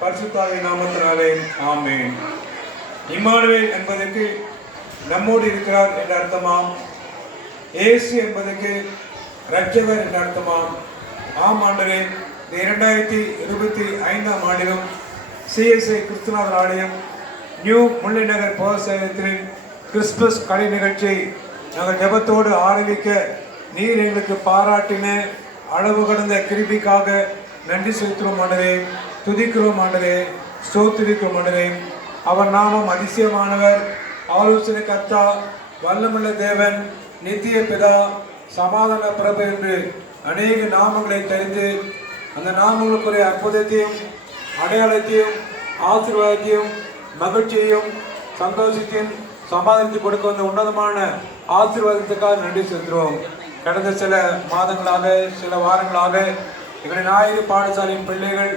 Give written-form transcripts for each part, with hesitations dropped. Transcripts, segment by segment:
பரிசுத்தாவின் நாமத்தினாலே ஆமென். இம்மானுவேல் என்பதற்கு நம்மோடு இருக்கிறார் என்ற அர்த்தமாம். இயேசு என்பதற்கு இரட்சகர் என்ற அர்த்தமாம். ஆம் ஆண்டரே, 2025ஆம் ஆண்டிலும் CSI கிறிஸ்துநாதர் ஆலயம் நியூ முல்லைநகர் போசகத்தின் கிறிஸ்துமஸ் கலை நிகழ்ச்சியை நாங்கள் ஜெபத்தோடு ஆரம்பிக்க நீர் எங்களுக்கு பாராட்டின அளவு கடந்த கிருபைக்காக நன்றி செலுத்துகிறோம் ஆண்டரே, துதிக்கிறோம் ஆண்டரே, ஸ்தோத்திரிக்கிறோம் ஆண்டரே. அவர் நாமம் அதிசயமானவர், ஆலோசனை கர்த்தா, வல்லமுள்ள தேவன், நித்திய பிதா, சமாதான பிரபு என்று அநேக நாமங்களை தெரிந்து அந்த நாமங்களுக்குரிய அற்புதத்தையும் அடையாளத்தையும் ஆசீர்வாதத்தையும் மகிழ்ச்சியையும் சந்தோஷத்தையும் சமாதானத்தை கொடுக்க வந்த உன்னதமான ஆசீர்வாதத்துக்காக நன்றி செலுத்துகிறோம். கடந்த சில மாதங்களாக சில வாரங்களாக எங்களுடைய ஞாயிறு பாடசாலையின் பிள்ளைகள்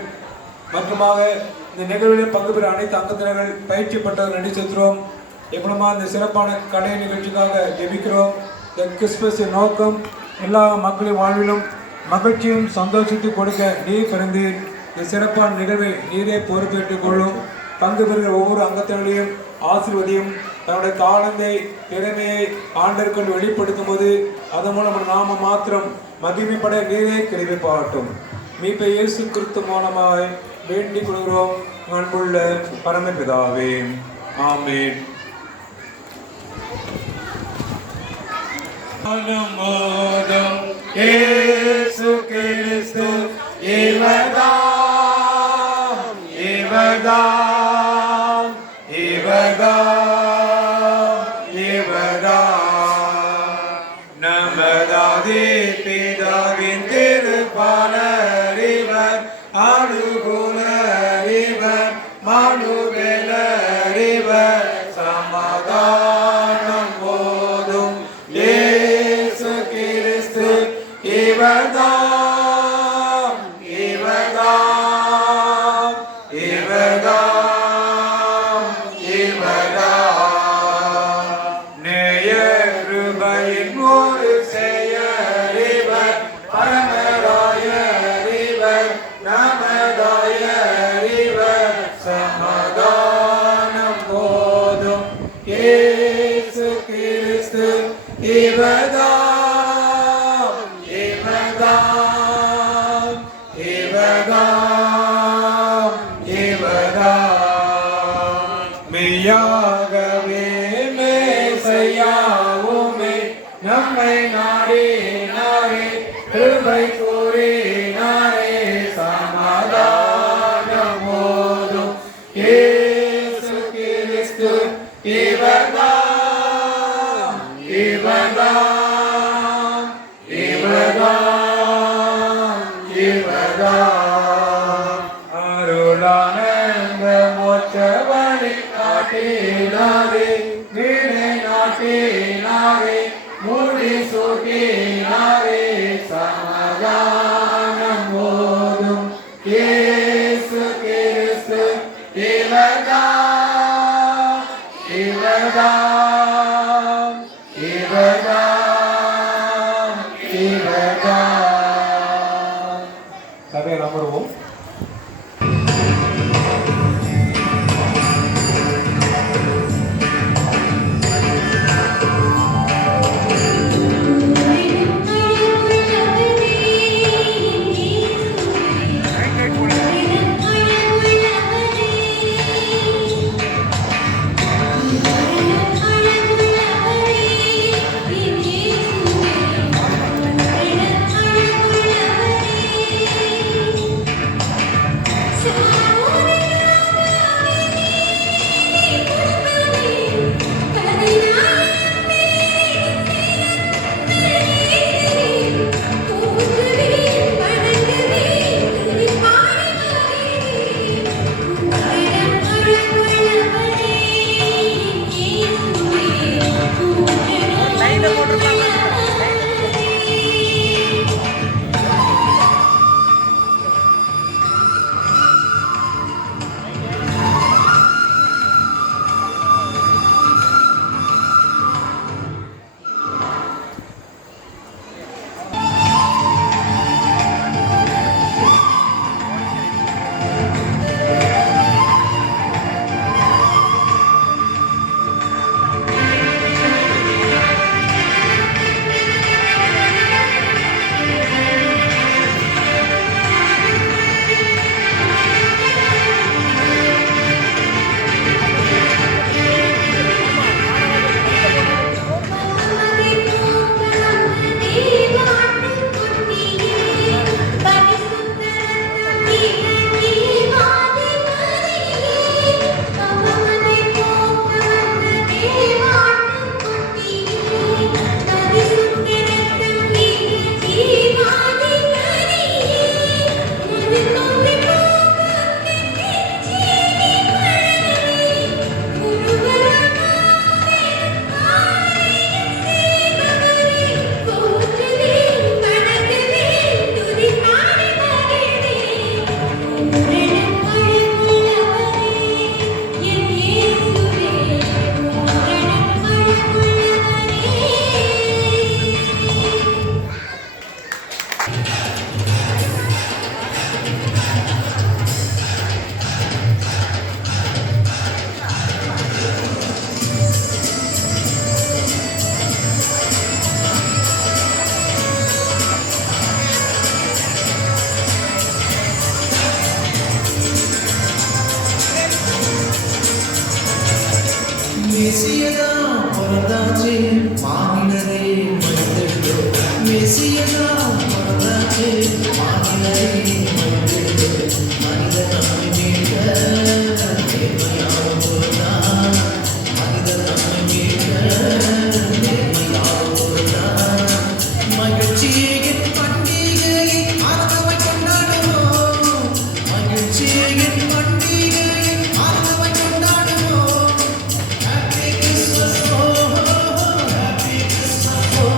மற்றுமாக இந்த நிகழ்வில் பங்கு பெற அனைத்து அங்கத்தினர்கள் பயிற்சி பெற்றவர் நன்றி செலுத்துகிறோம். எவ்வளவுமா இந்த சிறப்பான கலை நிகழ்ச்சிக்காக ஜெபிக்கிறோம். இந்த கிறிஸ்துமஸின் நோக்கம் எல்லா மக்களின் வாழ்விலும் மகிழ்ச்சியும் சந்தோஷத்தையும் கொடுக்க நீர் பிறந்து இந்த சிறப்பான நிகழ்வை நீரே பொறுப்பேற்றுக் கொள்ளும். பங்கு பெறுகிற ஒவ்வொரு அங்கத்தினரையும் ஆசீர்வதியும். தன்னுடைய தாளந்தை திறமையை ஆண்டவர்கள் வெளிப்படுத்தும் போது அதன் மூலம் நாம மாத்திரம் மகிமைப்பட நீரே கிருபை பாராட்டும். மீட்பை இயேசு கிறிஸ்து மூலமாய் வேண்டிக் கொள்கிறோம் அன்புள்ள பரமபிதாவே, ஆமென். இயேசு கிறிஸ்து இவர்தாம், இவர்தாம், இவர்தாம், இவர்தாம் நமதாதி பிதாவின் திருப்பாலர் இவர், அனுகூலர் இவர், மனுவேலர் இவர், சமாதானம் போதும் இயேசு கிறிஸ்து இவர்தாம், இவர்தாம், இவர்தாம், இவர்தாம் நேய கிருபையின் ஒரு செயல் இவர், பரமராயர் இவர், நமதாயர் இவர், சமாதானம் போதும் இயேசு கிறிஸ்து இவர்தாம், இவர்தாம், இவர்தாம், இவர்தாம் மெய்யாகவே மேசையாவுமே நம்மை நாடினாரே, கிருபை கூறினாரே, சமாதானம் போதும் இயேசு கிறிஸ்து இவர்தாம், இவர்தாம், இவர்தாம், இவர்தாம் அருளானந்த மோட்சவழி காட்டினாரே, வீணை நாட்டினாரே, மூடி சூட்டினாரே, சமாதானம் போதும் இயேசு கிறிஸ்து இவர்தாம், இவர்தாம், இவர்தாம், இவர்தாம். சபையில் அமர்வோம். Thank you. மெசியதா பிறந்தாச்சு மாநிலரே மனிதர்களே மெசியதா பிறந்தாச்சு மாநிலரே மனிதர்களே மனித நம்மை மீட்க நேர்மையாக பொருந்தான் மனித நம்மை மீட்க நேர்மையாக பொருந்தான் மகிழ்ச்சியின் பண்டிகையை ஆனந்தமாய் கொண்டாடுவோம் மகிழ்ச்சியின் பண்டிகையை ஆனந்தமாய் கொண்டாடுவோம் Happy Christmas oh Happy Christmas oh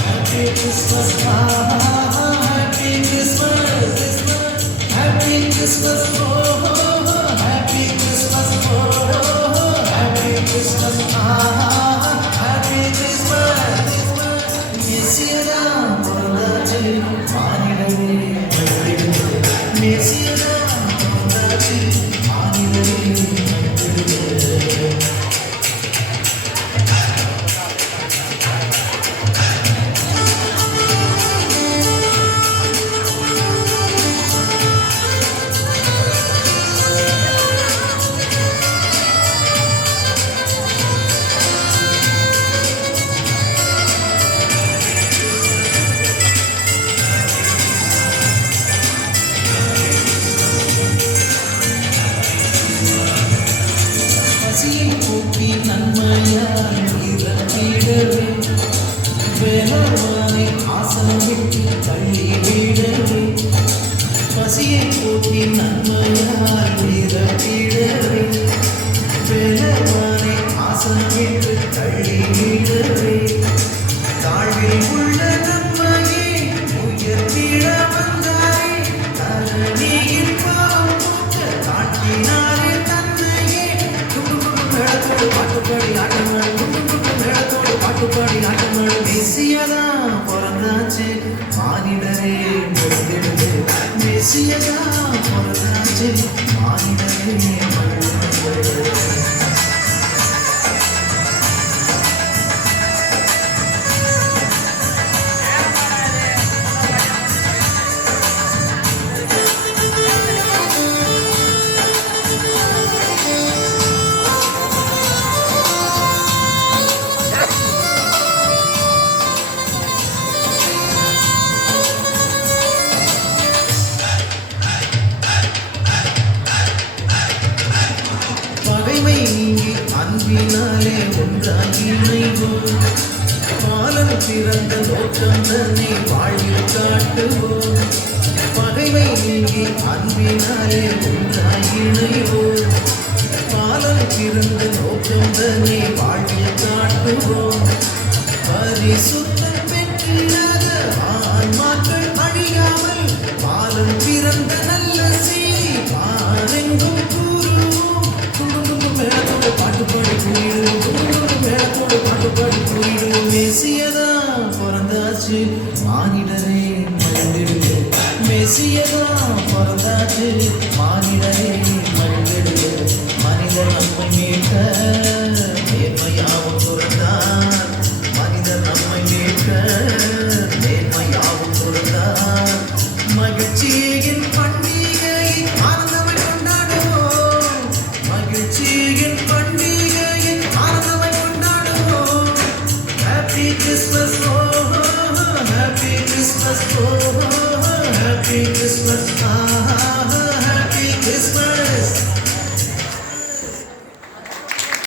Happy Christmas Happy Christmas Happy Christmas oh Happy Christmas oh Happy Christmas Happy Christmas மெசியதா பிறந்தாச்சு மாநிலரே மெசியதா பிறந்தாச்சு மாநிலரே பசியை போக்கி நன்மையாய் இறங்கிடவே வேலவானை ஆசனம் விட்டு தள்ளி விடவே பசியை போக்கி நன்மையாய் இறங்கிடவே வேலவானை ஆசனம் விட்டு தள்ளி விடவே தாழ்வில் உள்ள நன்மையை உயர்த்திட வந்தாரே தரணியில் பாவம் போக்க காட்டினாரே தன்னையே மேளத்தோடு பாட்டுப்பாடி ஆட்டமாடும் மேளத்தோடு பாட்டுப்பாடி ஆட்டமாடும் மெசியதா பிறந்தாச்சு மானிடரே மனிதர்களே மெசியதா பிறந்தாச்சு மானிடரே மனிதர்களே பகைமை நீங்கி அன்பினாலே ஒன்றாகி இணைவோம் பாலன் பிறந்த நோக்கம் தன்னை வாழ்வில் காட்டுவோம் பகைமை நீங்கி அன்பினாலே ஒன்றாகி இணைவோம் பாலன் பிறந்த நோக்கம் தன்னை வாழ்வில் காட்டுவோம் பரிசுத்தம் பெற்றிடாத ஆன்மாக்கள் அழியாமல் பாலன் பிறந்த நல்ல செய்தி பாரெங்கும் கூறுவோம் மேளத்தோடு பாட்டுப்பாடி கூறிடுவோம் மேளத்தோடு பாட்டுப்பாடி கூறிடுவோம் மெசியதா பிறந்தாச்சு மானிடரே மனிதர்களே மெசியதா பிறந்தாச்சு மானிடரே மனிதர்களே மனிதர் நம்மை மீட்க நேர்மையாவும் பிறந்தார் மனிதர் நம்மை மீட்க நேர்மையாவும் பிறந்தார் மகிழ்ச்சியின் பண்டிகையை ஆனந்தமாய் கொண்டாடுவோம் மகிழ்ச்சியின் பண்டிகையை ஆனந்தமாய் கொண்டாடுவோம் Happy Christmas oh Happy Christmas oh